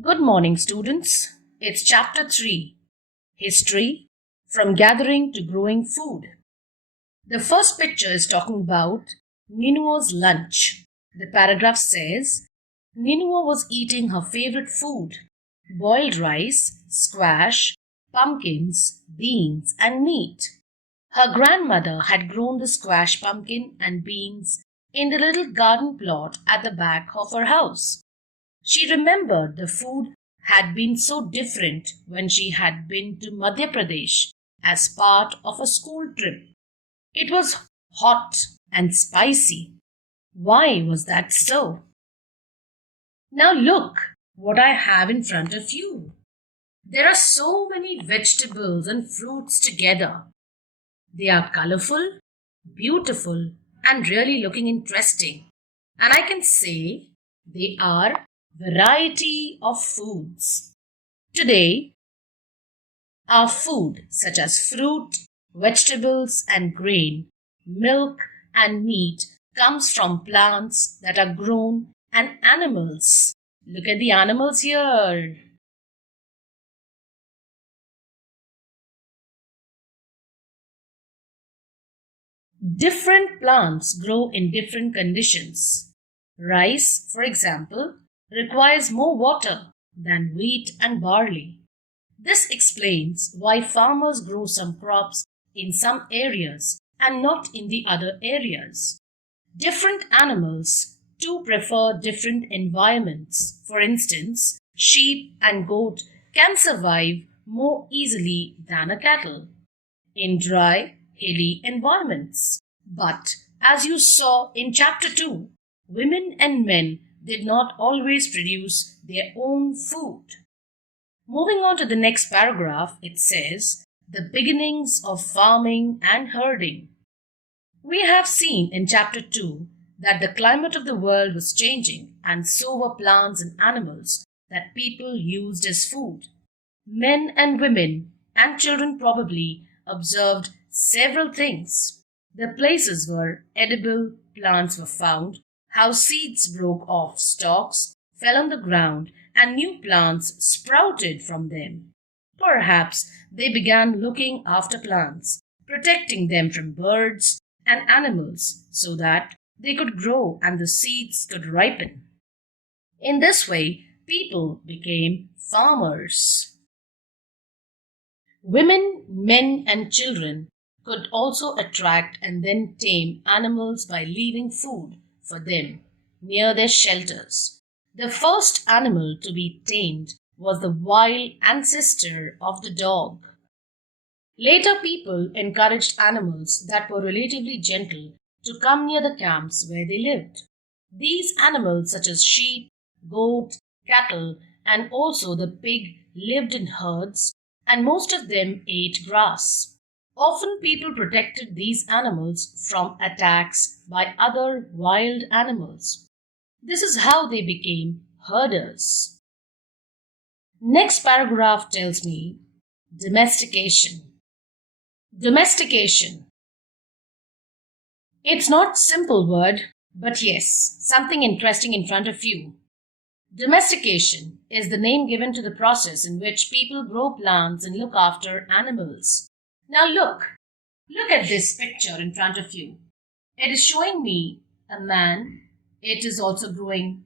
Good morning, students. It's chapter 3 History from Gathering to Growing Food. The first picture is talking about Ninua's lunch. The paragraph says Ninua was eating her favorite food boiled rice, squash, pumpkins, beans, and meat. Her grandmother had grown the squash, pumpkin, and beans in the little garden plot at the back of her house. She remembered the food had been so different when she had been to Madhya Pradesh as part of a school trip. It was hot and spicy. Why was that so? Now look what I have in front of you. There are so many vegetables and fruits together. They are colorful, beautiful, and really looking interesting. And I can say they are variety of foods. Today, our food such as fruit, vegetables and grain, milk and meat comes from plants that are grown and animals. Look at the animals here. Different plants grow in different conditions. Rice, for example, requires more water than wheat and barley. This explains why farmers grow some crops in some areas and not in the other areas. Different animals too prefer different environments. For instance, sheep and goat can survive more easily than a cattle in dry, hilly environments. But as you saw in chapter 2, women and men did not always produce their own food. Moving on to the next paragraph, it says, the beginnings of farming and herding. We have seen in chapter 2 that the climate of the world was changing, and so were plants and animals that people used as food. Men and women and children probably observed several things. The places where edible plants were found, how seeds broke off stalks, fell on the ground, and new plants sprouted from them. Perhaps they began looking after plants, protecting them from birds and animals so that they could grow and the seeds could ripen. In this way, people became farmers. Women, men, and children could also attract and then tame animals by leaving food for them near their shelters. The first animal to be tamed was the wild ancestor of the dog. Later, people encouraged animals that were relatively gentle to come near the camps where they lived. These animals, such as sheep, goat, cattle, and also the pig, lived in herds, and most of them ate grass. Often, people protected these animals from attacks by other wild animals. This is how they became herders. Next paragraph tells me domestication. Domestication. It's not simple word, but yes, something interesting in front of you. Domestication is the name given to the process in which people grow plants and look after animals. Now look at this picture in front of you. It is showing me a man. It is also growing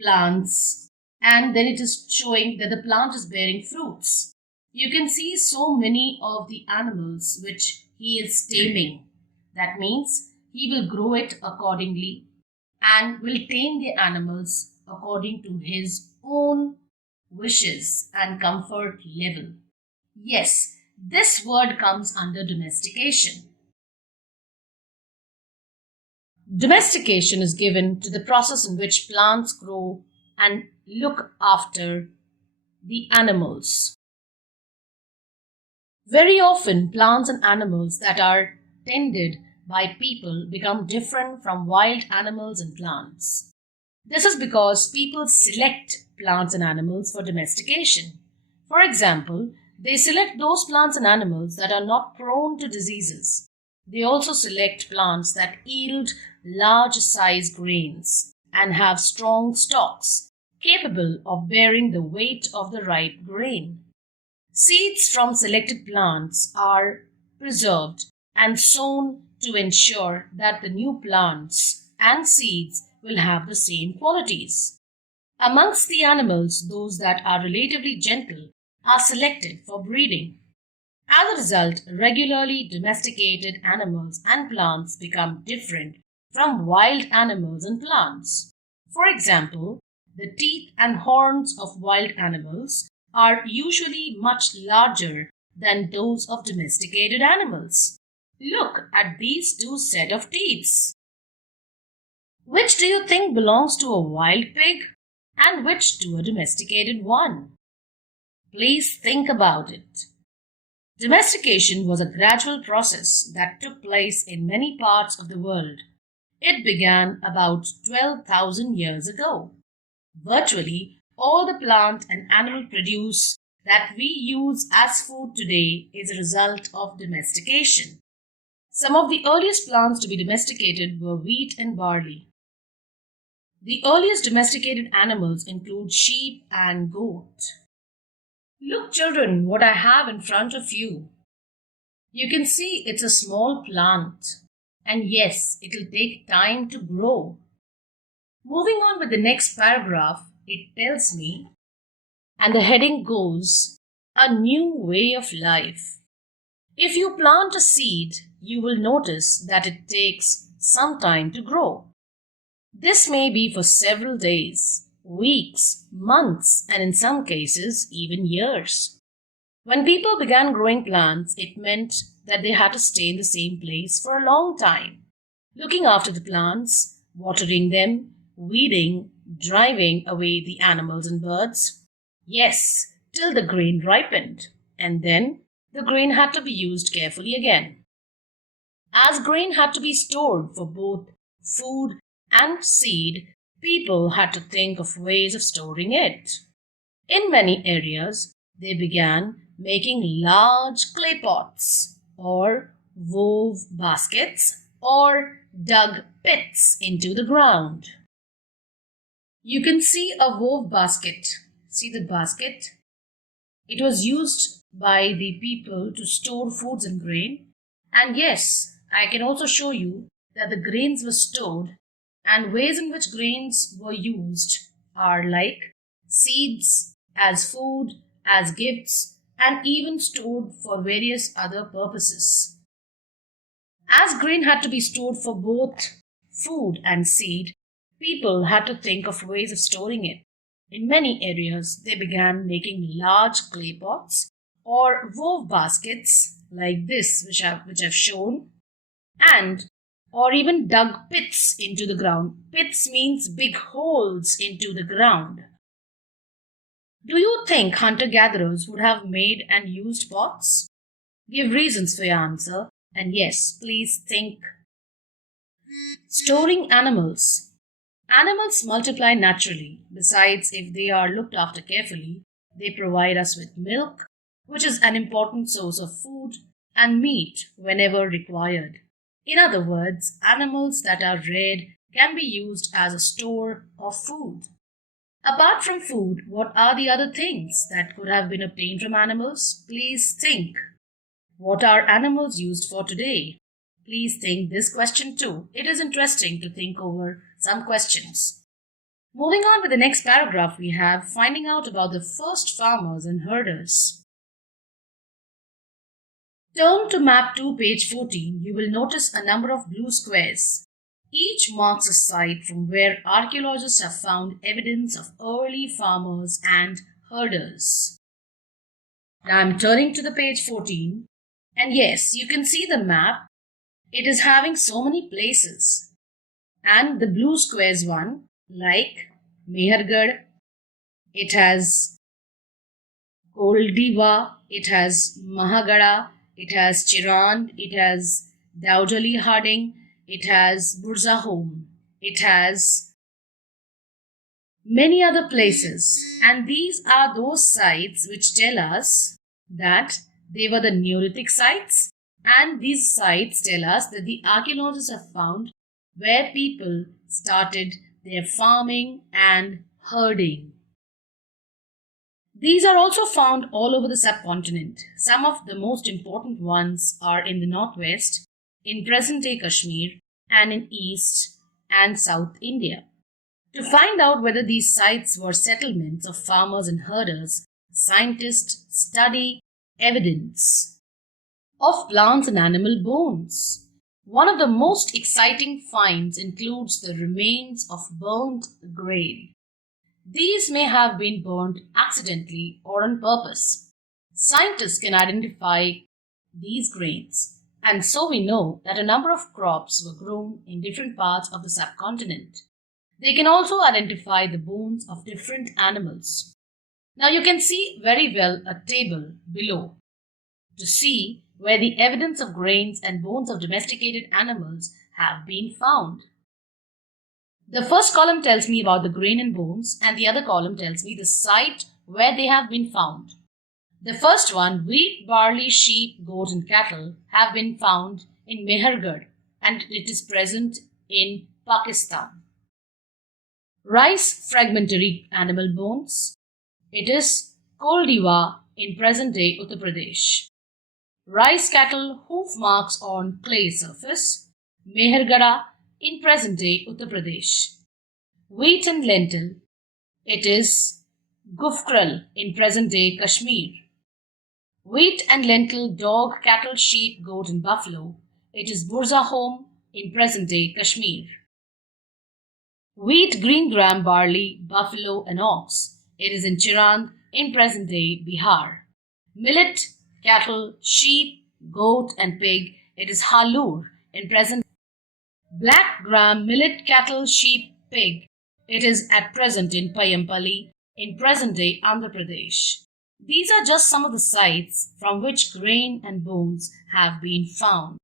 plants, and then it is showing that the plant is bearing fruits. You can see so many of the animals which he is taming. That means he will grow it accordingly and will tame the animals according to his own wishes and comfort level. Yes, this word comes under domestication. Domestication is given to the process in which plants grow and look after the animals. Very often, plants and animals that are tended by people become different from wild animals and plants. This is because people select plants and animals for domestication. For example, they select those plants and animals that are not prone to diseases. They also select plants that yield large size grains and have strong stalks. capable of bearing the weight of the ripe grain. Seeds from selected plants are preserved and sown to ensure that the new plants and seeds will have the same qualities. Amongst the animals, those that are relatively gentle are selected for breeding. As a result, regularly domesticated animals and plants become different from wild animals and plants. For example, the teeth and horns of wild animals are usually much larger than those of domesticated animals. Look at these two sets of teeth. Which do you think belongs to a wild pig and which to a domesticated one? Please think about it. Domestication was a gradual process that took place in many parts of the world. It began about 12,000 years ago. Virtually all the plant and animal produce that we use as food today is a result of domestication. Some of the earliest plants to be domesticated were wheat and barley. The earliest domesticated animals include sheep and goat. Look, children, what I have in front of you. You can see it's a small plant. And yes, it'll take time to grow. Moving on with the next paragraph, it tells me, and the heading goes, a new way of life. If you plant a seed, you will notice that it takes some time to grow. This may be for several days, weeks, months, and in some cases, even years. When people began growing plants, it meant that they had to stay in the same place for a long time, looking after the plants, watering them, weeding, driving away the animals and birds. Yes, till the grain ripened, and then the grain had to be used carefully again. As grain had to be stored for both food and seed, people had to think of ways of storing it. In many areas, they began making large clay pots, or wove baskets, or dug pits into the ground. You can see a wove basket. See the basket? It was used by the people to store foods and grain. And yes, I can also show you that the grains were stored, and ways in which grains were used are like seeds, as food, as gifts, and even stored for various other purposes. As grain had to be stored for both food and seed, people had to think of ways of storing it. In many areas, they began making large clay pots or wove baskets like this, which I've shown, and or even dug pits into the ground. Pits means big holes into the ground. Do you think hunter-gatherers would have made and used pots? Give reasons for your answer, and yes, please think. Storing animals. Animals multiply naturally. Besides, if they are looked after carefully, they provide us with milk, which is an important source of food, and meat whenever required. In other words, animals that are reared can be used as a store of food. Apart from food, what are the other things that could have been obtained from animals? Please think. What are animals used for today? Please think this question too. It is interesting to think over some questions. Moving on with the next paragraph, we have finding out about the first farmers and herders. Turn to map 2, page 14. You will notice a number of blue squares. Each marks a site from where archaeologists have found evidence of early farmers and herders. Now I'm turning to the page 14, and yes, you can see the map. It is having so many places. And the blue squares one, like Mehergarh, it has Koldiva, it has Mahagada, it has Chirand, it has Dowdali Harding, it has Burzahom, it has many other places. And these are those sites which tell us that they were the Neolithic sites. And these sites tell us that the archaeologists have found where people started their farming and herding. These are also found all over the subcontinent. Some of the most important ones are in the northwest, in present-day Kashmir, and in East and South India. To find out whether these sites were settlements of farmers and herders, scientists study evidence of plants and animal bones. One of the most exciting finds includes the remains of burnt grain. These may have been burned accidentally or on purpose. Scientists can identify these grains, and so we know that a number of crops were grown in different parts of the subcontinent. They can also identify the bones of different animals. Now you can see very well a table below to see where the evidence of grains and bones of domesticated animals have been found. The first column tells me about the grain and bones, and the other column tells me the site where they have been found. The first one, wheat, barley, sheep, goat, and cattle, have been found in Mehergarh, and it is present in Pakistan. Rice, fragmentary animal bones, it is Koldiwa in present-day Uttar Pradesh. Rice cattle, hoof marks on clay surface, Mehergarh in present-day Uttar Pradesh. Wheat and lentil, it is Gufkral in present-day Kashmir. Wheat and lentil, dog, cattle, sheep, goat and buffalo, it is Burzahom in present-day Kashmir. Wheat, green gram, barley, buffalo and ox, it is in Chirand in present-day Bihar. Millet, cattle, sheep, goat and pig, it is Halur in present. Black gram, millet, cattle, sheep, pig, it is at present in Payampally in present-day Andhra Pradesh. These are just some of the sites from which grain and bones have been found.